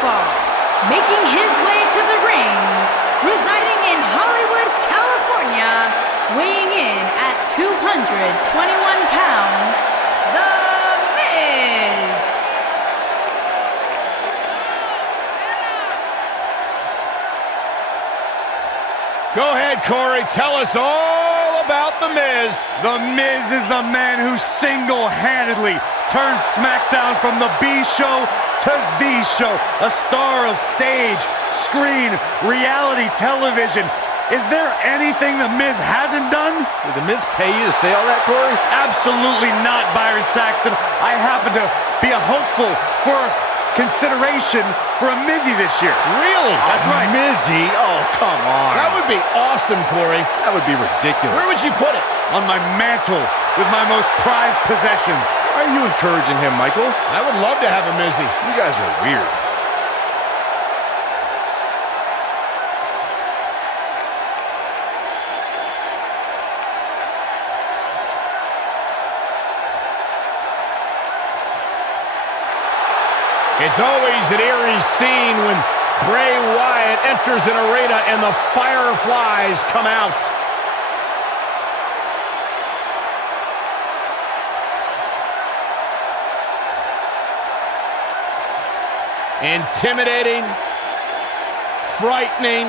far, making his way to the ring, residing in Hollywood, California, weighing in at 221 pounds, The Miz. Go ahead, Corey. Tell us all about The Miz. The Miz is the man who single-handedly turned SmackDown from the B show to the show. A star of stage, screen, reality television. Is there anything The Miz hasn't done? Did The Miz pay you to say all that, Corey? Absolutely not, Byron Saxton. I happen to be a hopeful for consideration for a Mizzy this year. Really? That's right. Mizzy? Oh, come on. That would be awesome, Corey. That would be ridiculous. Where would you put it? On my mantle with my most prized possessions. Are you encouraging him, Michael? I would love to have a Mizzy. You guys are weird. It's always an eerie scene when Bray Wyatt enters an arena and the fireflies come out. Intimidating, frightening.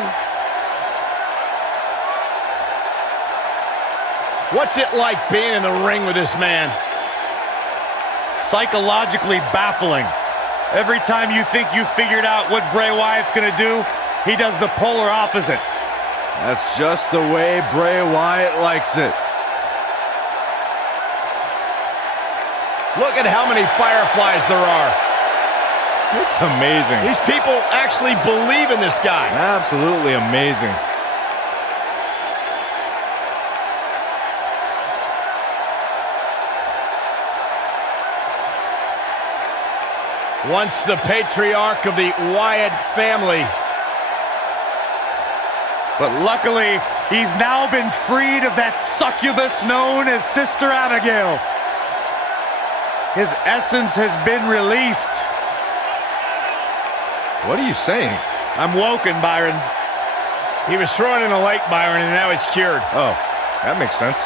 What's it like being in the ring with this man? Psychologically baffling. Every time you think you figured out what Bray Wyatt's gonna do, he does the polar opposite. That's just the way Bray Wyatt likes it. Look at how many fireflies there are. It's amazing. These people actually believe in this guy. Absolutely amazing. Once the patriarch of the Wyatt family. But luckily, he's now been freed of that succubus known as Sister Abigail. His essence has been released. What are you saying? I'm woken, Byron. He was thrown in a lake, Byron, and now he's cured. Oh, that makes sense.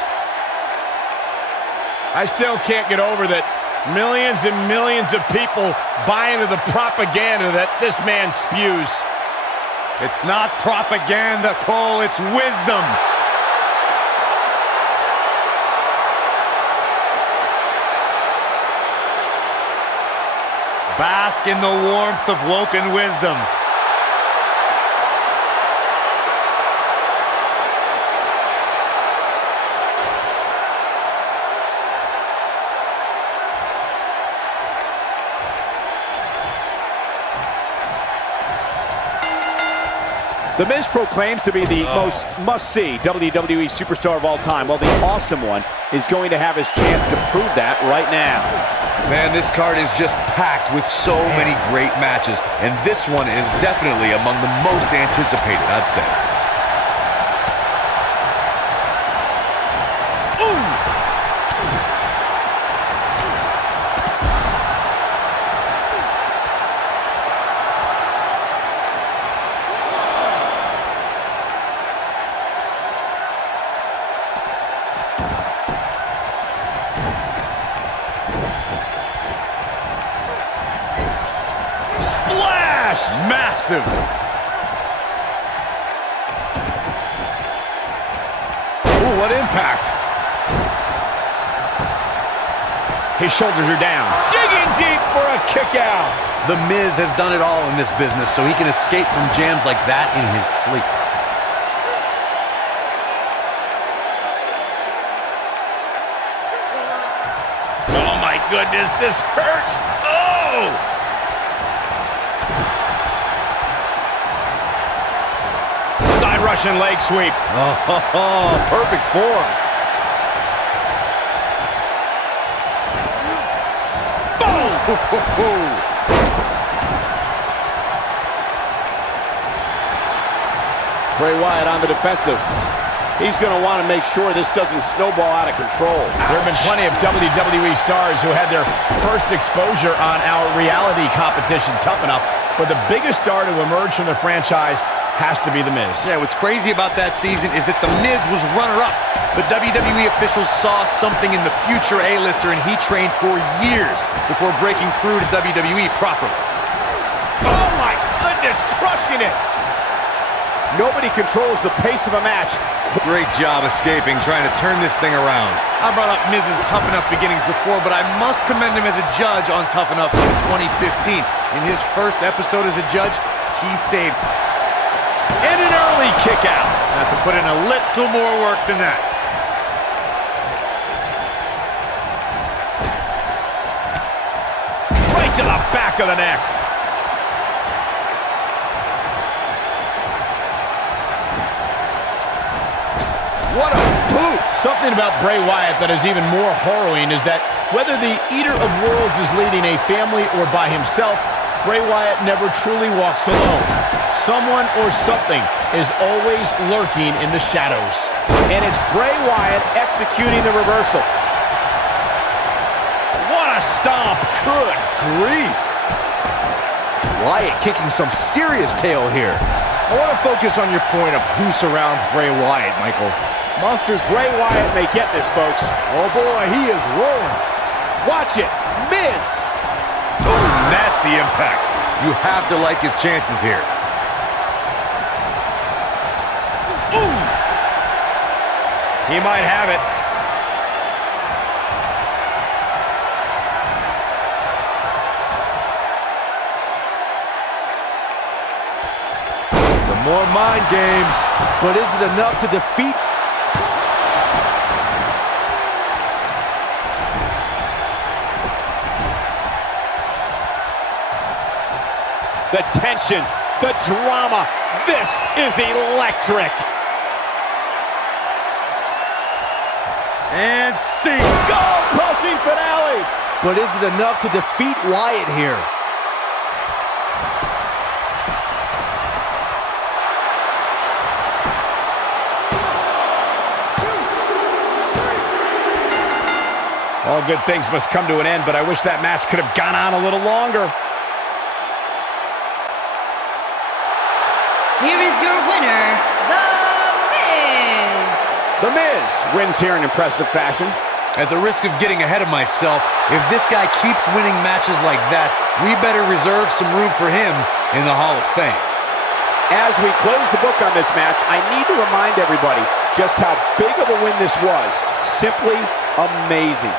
I still can't get over that millions and millions of people buy into the propaganda that this man spews. It's not propaganda, Cole, it's wisdom. Bask in the warmth of woken wisdom. The Miz proclaims to be the most must-see WWE superstar of all time, while the Awesome One is going to have his chance to prove that right now. Man, this card is just packed with so many great matches, and this one is definitely among the most anticipated, I'd say. Massive. Ooh, what impact. His shoulders are down. Digging deep for a kick out. The Miz has done it all in this business, so he can escape from jams like that in his sleep. Oh my goodness, this hurts. Oh! Side Russian leg sweep. Oh, perfect form. Boom! Bray Wyatt on the defensive. He's going to want to make sure this doesn't snowball out of control. There have been plenty of WWE stars who had their first exposure on our reality competition Tough Enough but the biggest star to emerge from the franchise has to be The Miz. Yeah, what's crazy about that season is that The Miz was runner-up. But WWE officials saw something in the future A-lister, and he trained for years before breaking through to WWE properly. Oh my goodness, crushing it! Nobody controls the pace of a match. Great job escaping, trying to turn this thing around. I brought up Miz's Tough Enough beginnings before, but I must commend him as a judge on Tough Enough in 2015. In his first episode as a judge, he saved And an early kick out. Have to put in a little more work than that. Right to the back of the neck. What a boot! Something about Bray Wyatt that is even more harrowing is that whether the Eater of Worlds is leading a family or by himself, Bray Wyatt never truly walks alone. Someone or something is always lurking in the shadows. And it's Bray Wyatt executing the reversal. What a stomp! Good grief! Wyatt kicking some serious tail here. I want to focus on your point of who surrounds Bray Wyatt, Michael. Monsters, Bray Wyatt may get this, folks. Oh boy, he is rolling. Watch it, Miz. Oh, nasty impact. You have to like his chances here. Ooh! He might have it. Some more mind games, but is it enough to defeat? The tension, the drama. This is electric. And see. Skull-crushing finale. But is it enough to defeat Wyatt here? All good things must come to an end, but I wish that match could have gone on a little longer. Here is your winner, The Miz. The Miz wins here in impressive fashion. At the risk of getting ahead of myself, if this guy keeps winning matches like that, we better reserve some room for him in the Hall of Fame. As we close the book on this match, I need to remind everybody just how big of a win this was. Simply amazing.